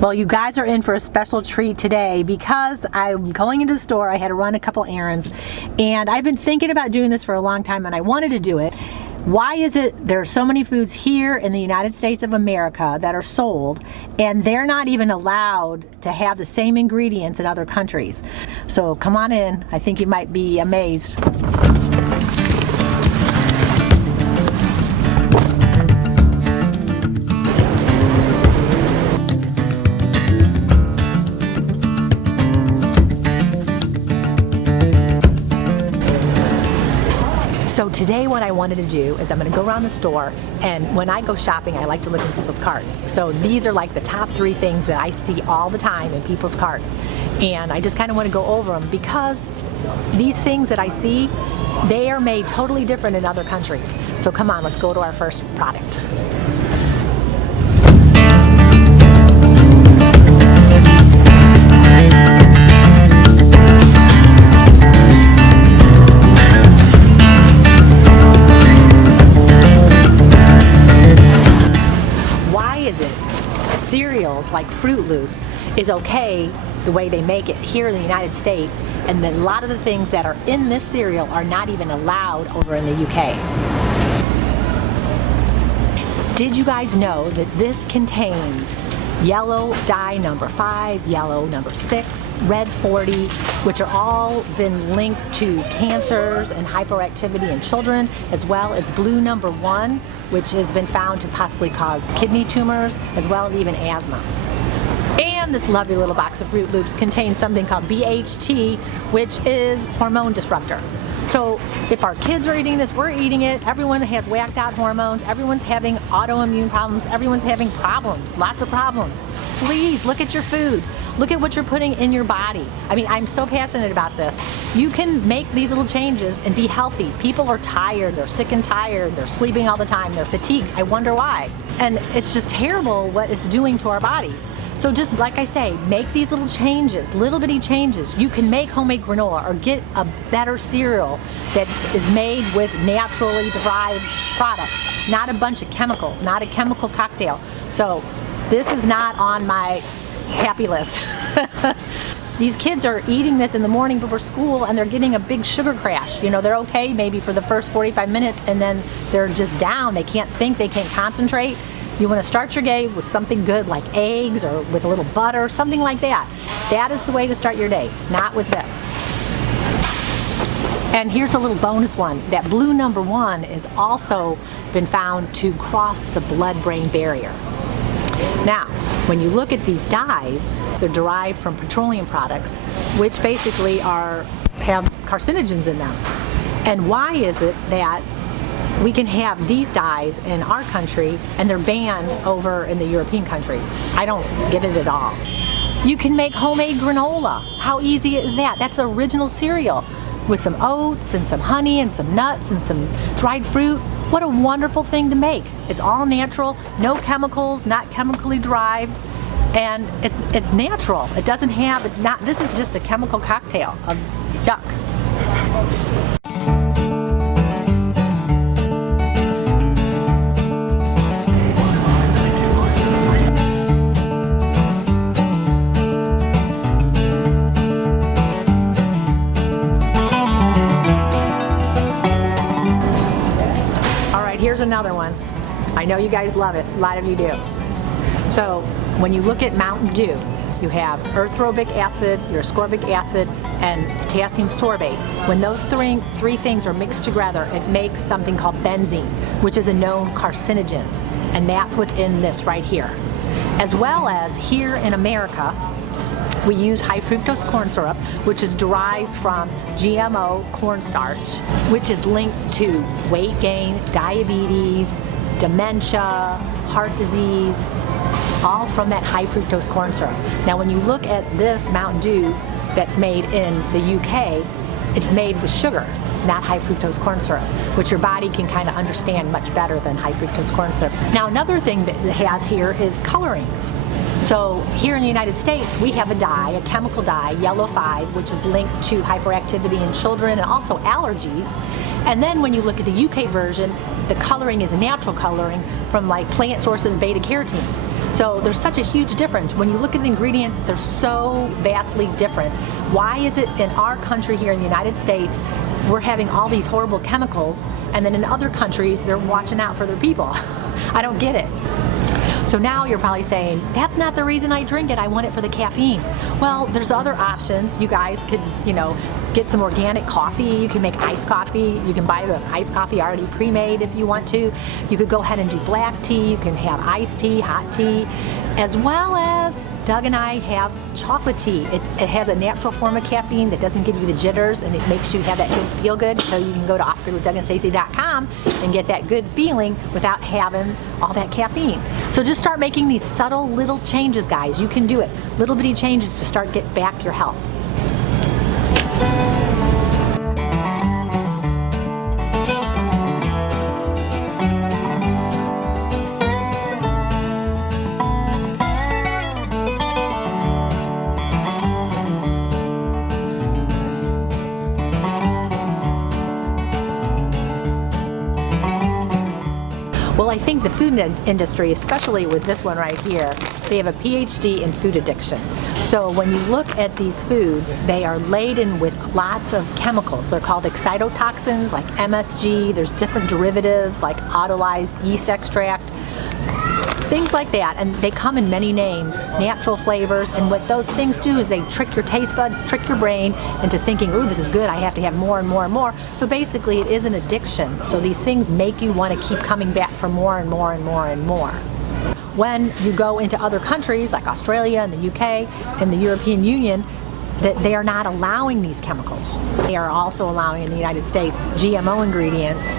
Well, you guys are in for a special treat today because I'm going into the store. I had to run a couple errands, and I've been thinking about doing this for a long time, and I wanted to do it. Why is it there are so many foods here in the United States of America that are sold, and they're not even allowed to have the same ingredients in other countries? So come on in. I think you might be amazed. So today what I wanted to do is I'm going to go around the store, and when I go shopping I like to look in people's carts. So these are like the top 3 things that I see all the time in people's carts, and I just kind of want to go over them because these things that I see, they are made totally different in other countries. So come on, let's go to our first product. Cereals like Fruit Loops is okay the way they make it here in the United States, and then a lot of the things that are in this cereal are not even allowed over in the UK. Did you guys know that this contains yellow dye number 5, yellow number 6, red 40, which are all been linked to cancers and hyperactivity in children, as well as blue number 1, which has been found to possibly cause kidney tumors, as well as even asthma. And this lovely little box of Fruit Loops contains something called BHT, which is hormone disruptor. So if our kids are eating this, we're eating it. Everyone has whacked out hormones. Everyone's having autoimmune problems. Everyone's having problems, lots of problems. Please look at your food. Look at what you're putting in your body. I mean, I'm so passionate about this. You can make these little changes and be healthy. People are tired, they're sick and tired, they're sleeping all the time, they're fatigued. I wonder why. And it's just terrible what it's doing to our bodies. So just like I say, make these little changes, little bitty changes. You can make homemade granola or get a better cereal that is made with naturally derived products, not a bunch of chemicals, not a chemical cocktail. So this is not on my happy list. These kids are eating this in the morning before school, and they're getting a big sugar crash. You know, they're okay maybe for the first 45 minutes, and then they're just down. They can't think, they can't concentrate. You want to start your day with something good like eggs or with a little butter, something like that. That is the way to start your day, not with this. And here's a little bonus one. That blue number 1 is also been found to cross the blood-brain barrier. Now, when you look at these dyes, they're derived from petroleum products, which basically have carcinogens in them. And why is it that we can have these dyes in our country and they're banned over in the European countries? I don't get it at all. You can make homemade granola. How easy is that? That's the original cereal with some oats and some honey and some nuts and some dried fruit. What a wonderful thing to make. It's all natural, no chemicals, not chemically derived, and it's natural. It doesn't have, it's not, this is just a chemical cocktail of yuck. Here's another one. I know you guys love it. A lot of you do. So when you look at Mountain Dew, you have erythrobic acid, your ascorbic acid, and potassium sorbate. When those three things are mixed together, it makes something called benzene, which is a known carcinogen. And that's what's in this right here. As well as here in America, we use high fructose corn syrup, which is derived from GMO cornstarch, which is linked to weight gain, diabetes, dementia, heart disease, all from that high fructose corn syrup. Now when you look at this Mountain Dew that's made in the UK, it's made with sugar, not high fructose corn syrup, which your body can kind of understand much better than high fructose corn syrup. Now another thing that it has here is colorings. So here in the United States, we have a dye, a chemical dye, yellow 5, which is linked to hyperactivity in children and also allergies. And then when you look at the UK version, the coloring is a natural coloring from like plant sources beta carotene. So there's such a huge difference. When you look at the ingredients, they're so vastly different. Why is it in our country here in the United States, we're having all these horrible chemicals, and then in other countries, they're watching out for their people? I don't get it. So now you're probably saying, that's not the reason I drink it, I want it for the caffeine. Well, there's other options. You guys could, get some organic coffee. You can make iced coffee. You can buy the iced coffee already pre-made if you want to. You could go ahead and do black tea. You can have iced tea, hot tea, as well as Doug and I have chocolate tea. It has a natural form of caffeine that doesn't give you the jitters, and it makes you have that good feel good. So you can go to offgoodwithdougendstacy.com and get that good feeling without having all that caffeine. So just start making these subtle little changes, guys. You can do it. Little bitty changes to start get back your health. Well, I think the food industry, especially with this one right here, they have a PhD in food addiction. So when you look at these foods, they are laden with lots of chemicals. They're called excitotoxins like MSG. There's different derivatives like autolyzed yeast extract, things like that, and they come in many names, natural flavors, and what those things do is they trick your taste buds, trick your brain into thinking, ooh, this is good, I have to have more and more and more. So basically it is an addiction. So these things make you want to keep coming back for more and more and more and more. When you go into other countries like Australia and the UK and the European Union, that they are not allowing these chemicals. They are also allowing in the United States GMO ingredients,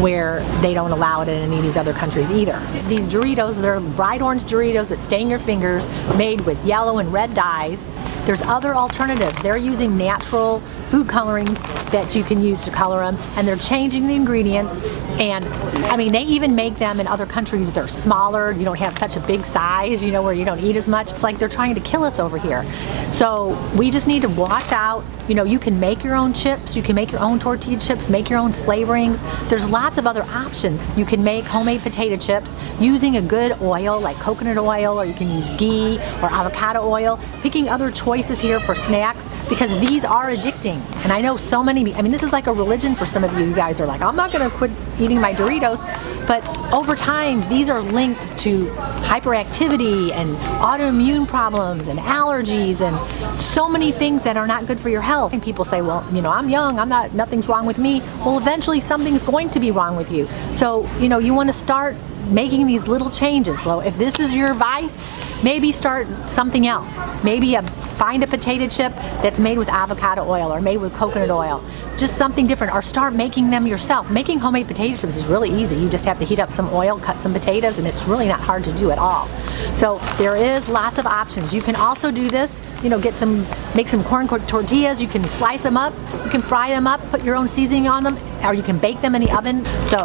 where they don't allow it in any of these other countries either. These Doritos, they're bright orange Doritos that stain your fingers, made with yellow and red dyes. There's other alternatives. They're using natural food colorings that you can use to color them, and they're changing the ingredients. And I mean, they even make them in other countries. They're smaller. You don't have such a big size, where you don't eat as much. It's like they're trying to kill us over here. So we just need to watch out. You can make your own chips. You can make your own tortilla chips, make your own flavorings. There's lots of other options. You can make homemade potato chips using a good oil like coconut oil, or you can use ghee or avocado oil. Picking other choices here for snacks, because these are addicting. And I know so many, this is like a religion for some of you. You guys are like, I'm not going to quit eating my Doritos. But over time, these are linked to hyperactivity and autoimmune problems and allergies and so many things that are not good for your health. And people say, well, I'm young, nothing's wrong with me. Well, eventually something's going to be wrong with you. So, you want to start making these little changes. So if this is your vice, maybe start something else. Maybe find a potato chip that's made with avocado oil or made with coconut oil. Just something different, or start making them yourself. Making homemade potato chips is really easy. You just have to heat up some oil, cut some potatoes, and it's really not hard to do at all. So there is lots of options. You can also do this, make some corn tortillas. You can slice them up, you can fry them up, put your own seasoning on them, or you can bake them in the oven. So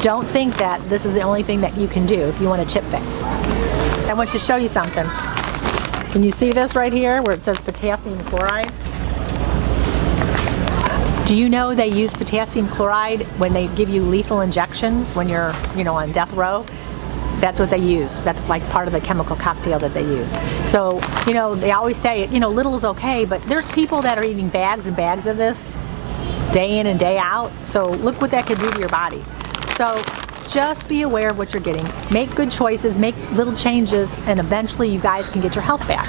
don't think that this is the only thing that you can do if you want a chip fix. I want you to show you something. Can you see this right here where it says potassium chloride? Do you know they use potassium chloride when they give you lethal injections when you're, on death row? That's what they use. That's like part of the chemical cocktail that they use. So, they always say, little is okay, but there's people that are eating bags and bags of this day in and day out. So look what that could do to your body. So just be aware of what you're getting. Make good choices, make little changes, and eventually you guys can get your health back.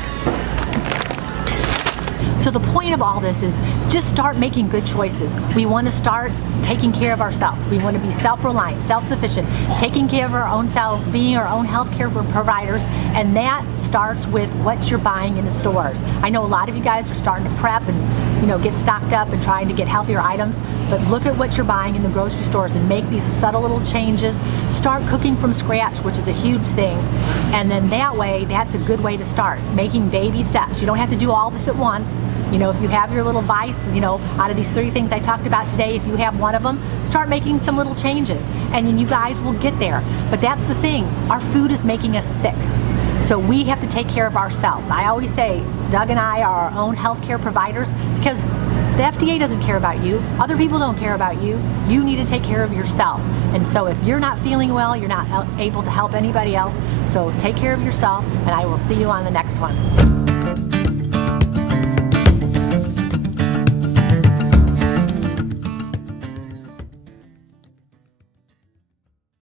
So the point of all this is just start making good choices. We want to start taking care of ourselves. We want to be self-reliant, self-sufficient, taking care of our own selves, being our own healthcare providers, and that starts with what you're buying in the stores. I know a lot of you guys are starting to prep and get stocked up and trying to get healthier items, but look at what you're buying in the grocery stores and make these subtle little changes. Start cooking from scratch, which is a huge thing, and then that way, that's a good way to start, making baby steps. You don't have to do all this at once. If you have your little vice, out of these 3 things I talked about today, if you have one of them, start making some little changes, and then you guys will get there. But that's the thing, our food is making us sick. So we have to take care of ourselves. I always say, Doug and I are our own healthcare providers, because The FDA doesn't care about you. Other people don't care about you. You need to take care of yourself. And so if you're not feeling well, you're not able to help anybody else. So take care of yourself, and I will see you on the next one.